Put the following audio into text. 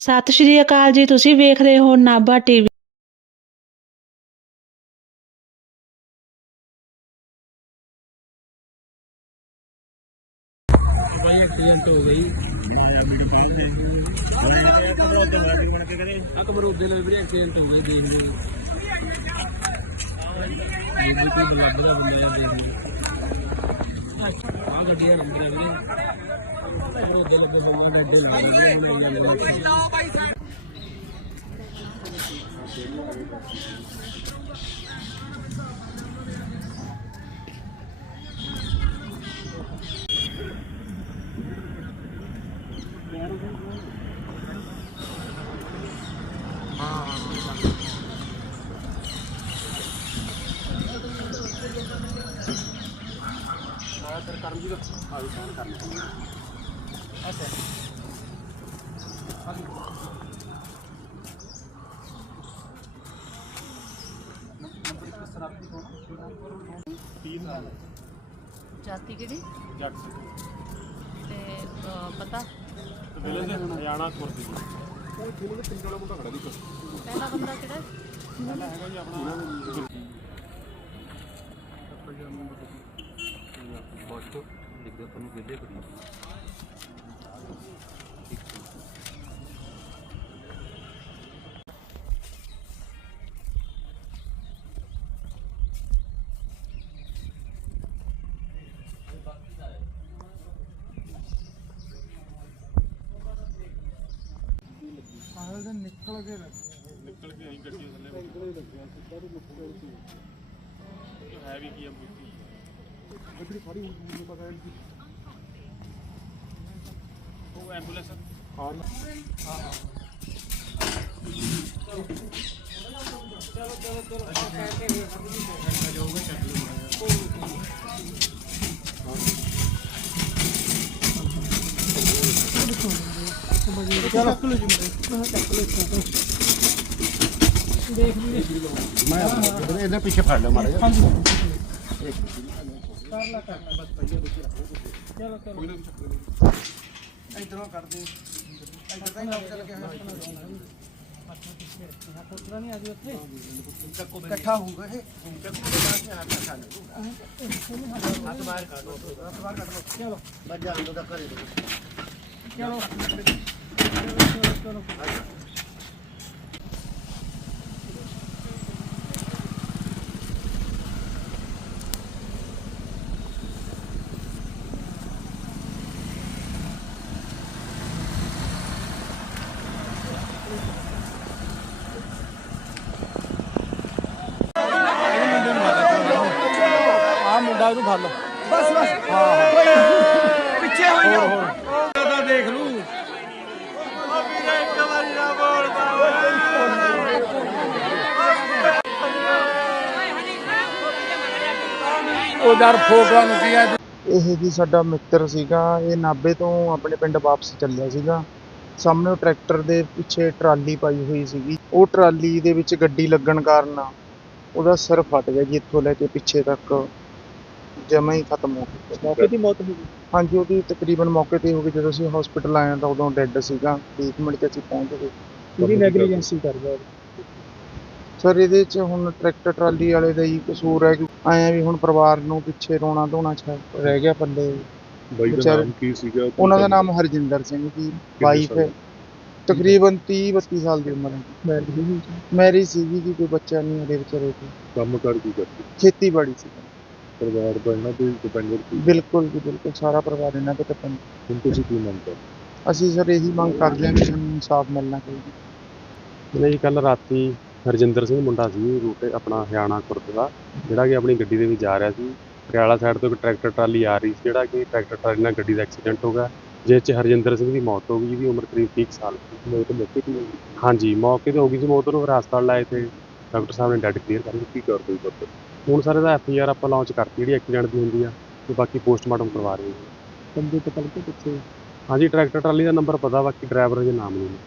ਸਤਿ ਸ਼੍ਰੀ ਅਕਾਲ ਜੀ ਤੁਸੀਂ ਵੇਖ ਰਹੇ ਹੋ ਨਾਭਾ ਟੀਵੀ ਭਾਈ ਐਕਸੀਡੈਂਟ ਹੋ ਗਈ ਮਾਇਆ ਵੀਡੀਓ ਪਾਉਂਦੇ ਆ ਕਮਰੋਦੇ ਨਾਲ ਵੀਰੇ ਐਕਸੀਡੈਂਟ ਹੋ ਗਿਆ ਦੇਖ ਲਿਓ ਇਹ ਵੀ ਕੋਈ ਬਲੱਡ ਦਾ terkarm juga. Kalau terkarm. ਜਾਤੀ ਕਿਹੜੀ? ਜੱਟ ਤੇ ਅਹ, ਪਤਾ? ਵਿਲੇ ਹਰਿਆਣਾ ਖੁਰਦ ਜੀ ਉਹ ਫੋਨ ਦੇ ਪਿੰਡ ਵਾਲਾ ਮੁੰਡਾ ਖੜਾ ਦੀ ਪਹਿਲਾ ਬੰਦਾ ਕਿਹੜਾ ਹੈ? ਹੈਗਾ ਜੀ ਆਪਣਾ ਨਿਕਲ ਕੇ ਆਈ ਗੱਡੀ ਥੱਲੇ ਨਿਕਲ ਹੀ ਲੱਗਿਆ ਸਿੱਧਾ ਨੂੰ ਮੁੱਕ ਗਿਆ ਸੀ ਹੈ ਵੀ ਕੀ ਆ ਬੁੱਤੀ ਗੱਡੀ ਖੜੀ ਹੋਈ ਮੈਨੂੰ ਪਤਾ ਹੈ ਕਿ ਉਹ ਐਂਬੂਲੈਂਸ ਹਾਂ। ਇਹਦੇ ਪਿੱਛੇ ਫੜ ਲਿਓ ਮਾੜਾ ਜਿਹਾ ਇਧਰੋਂ ਕੱਢ ਦੇ ਇਧਰ ਤਾਂ ਹੀ। ਕੰਮ ਚੱਲ मैं इधर पीछे फाड़ लो मारा इधरों कर दे इधर का ही नाम चल के है इकट्ठा होगा है हाथ बाहर काटो हाथ बाहर काटो चलो बच जाओ तो कर दो चलो। 아, 뭐, 나 이거 발라. 맞아 맞아. 아. 왜 이제 하냐? ਯਾਰ ਫੋਟੋਆਂ ਨੂੰ ਕੀ ਆ? ਇਹ ਜੀ ਸਾਡਾ ਮਿੱਤਰ ਸੀਗਾ ਇਹ ਨਾਭੇ ਤੋਂ ਆਪਣੇ ਪਿੰਡ ਵਾਪਸ ਚੱਲਿਆ ਸੀਗਾ। ਸਾਹਮਣੇ ਉਹ ਟਰੈਕਟਰ ਦੇ ਪਿੱਛੇ ਟਰਾਲੀ ਪਾਈ ਹੋਈ ਸੀਗੀ। ਉਹ ਟਰਾਲੀ ਦੇ ਵਿੱਚ ਗੱਡੀ ਲੱਗਣ ਕਾਰਨ ਉਹਦਾ ਸਿਰ ਫਟ ਗਿਆ ਜੀ ਇੱਥੋਂ ਲੈ ਕੇ ਪਿੱਛੇ ਤੱਕ। ਜਮਾਂ ਹੀ ਖਤਮ ਹੋ ਗਿਆ। ਮੌਕੇ ਦੀ ਮੌਤ ਹੋ ਗਈ? ਹਾਂਜੀ ਉਹਦੀ ਤਕਰੀਬਨ ਮੌਕੇ ਤੇ ਹੋ ਗਈ। ਜਦੋਂ ਅਸੀਂ ਹਸਪੀਟਲ ਆਏ ਤਾਂ ਉਦੋਂ ਡੈੱਡ ਸੀਗਾ। ਟ੍ਰੀਟਮੈਂਟ 'ਚ ਅਸੀਂ ਪਹੁੰਚ ਗਏ। ਪੂਰੀ ਨੈਗਲੀਜੈਂਸੀ ਕਰਦਾ ਸਰ ਇਹਦੇ 'ਚ ਹੁਣ ਟਰੈਕਟਰ ਟਰਾਲੀ ਵਾਲੇ ਦਾ ਹੀ ਕਸੂਰ ਹੈ ਕਿ ਆਏ ਵੀ ਹੁਣ ਪਰਿਵਾਰ ਨੂੰ ਪਿੱਛੇ ਰੋਣਾ ਧੋਣਾ ਰਹਿ ਗਿਆ ਪੱਲੇ ਬਾਈ ਦਾ ਵਿਚਾਰੇ- ਨਾਮ ਕੀ ਸੀਗਾ? ਉਹਨਾਂ ਦਾ ਨਾਮ ਹਰਜਿੰਦਰ ਸਿੰਘ ਜੀ ਵਾਈਫ ਹੈ। ਤਕਰੀਬਨ 30 32 ਸਾਲ ਦੀ ਉਮਰ ਹੈ। ਮੈਰਿਜ ਸੀਗੀ ਜੀ ਕੋਈ ਬੱਚਾ ਨਹੀਂ ਉਹਦੇ ਵਿਚਾਰੇ ਕੋਲ। ਕੰਮ ਕਰ ਕੀ ਕਰਦੇ? ਖੇਤੀਬਾੜੀ ਸੀ। ਪਰਿਵਾਰ ਦਾ ਇਹਨਾਂ ਤੇ ਡਿਪੈਂਡੈਂਟ ਸੀ? ਬਿਲਕੁਲ ਜੀ ਬਿਲਕੁਲ ਸਾਰਾ ਪਰਿਵਾਰ ਇਹਨਾਂ ਤੇ depend ਹੁਣ ਤੁਸੀਂ ਕੀ ਮੰਗਦੇ ਅਸੀਂ ਸਰ ਇਹੀ ਮੰਗ ਕਰਦੇ ਹਾਂ ਕਿ ਸਾਨੂੰ ਇਨਸਾਫ ਮਿਲਣਾ ਚਾਹੀਦਾ। ਜੀ ਕੱਲ ਰਾਤੀ ਹਰਜਿੰਦਰ ਸਿੰਘ ਮੁੰਡਾ ਸੀ ਰੂਟ ਆਪਣਾ ਹਰਿਆਣਾ ਖੁਰਦ ਦਾ ਜਿਹੜਾ ਕਿ ਆਪਣੀ ਗੱਡੀ ਦੇ ਵਿੱਚ ਜਾ ਰਿਹਾ ਸੀ। ਪਟਿਆਲਾ ਸਾਈਡ ਤੋਂ ਇੱਕ ਟਰੈਕਟਰ ਟਰਾਲੀ ਆ ਰਹੀ ਸੀ ਜਿਹੜਾ ਕਿ ਟਰੈਕਟਰ ਟਰਾਲੀ ਨਾਲ ਗੱਡੀ ਦਾ ਐਕਸੀਡੈਂਟ ਹੋ ਗਿਆ ਜਿਸ 'ਚ ਹਰਜਿੰਦਰ ਸਿੰਘ ਦੀ ਮੌਤ ਹੋ ਗਈ ਜਿਹਦੀ ਉਮਰ ਕਰੀਬ 30 ਸਾਲ ਮੌਕੇ ਤੇ ਹਾਂਜੀ ਮੌਕੇ ਤੇ ਹੋ ਗਈ ਸੀ ਮੌਤ ਨੂੰ ਫਿਰ ਹਸਪਤਾਲ ਲਾਏ ਤੇ ਡਾਕਟਰ ਸਾਹਿਬ ਨੇ ਡੈਡ ਕਲੀਅਰ ਕਰ ਕੀ ਕਰਦੇ ਹੋ ਕਰਦੇ? ਹੁਣ ਸਰ ਇਹਦਾ ਐਫ ਆਈ ਆਰ ਆਪਾਂ ਲਾਂਚ ਕਰਤੀ ਜਿਹੜੀ ਐਕਸੀਡੈਂਟ ਦੀ ਹੁੰਦੀ ਆ ਤੇ ਬਾਕੀ ਪੋਸਟਮਾਰਟਮ ਕਰਵਾ ਰਹੇ ਹਾਂ ਬੰਦੇ ਪਤਾ ਲੱਗੇ ਕਿੱਥੇ ਹਾਂਜੀ ਟਰੈਕਟਰ ਟਰਾਲੀ ਦਾ ਨੰਬਰ ਪਤਾ ਬਾਕੀ ਡਰਾਈਵਰ ਦੇ ਨਾਮ ਨਹੀਂ।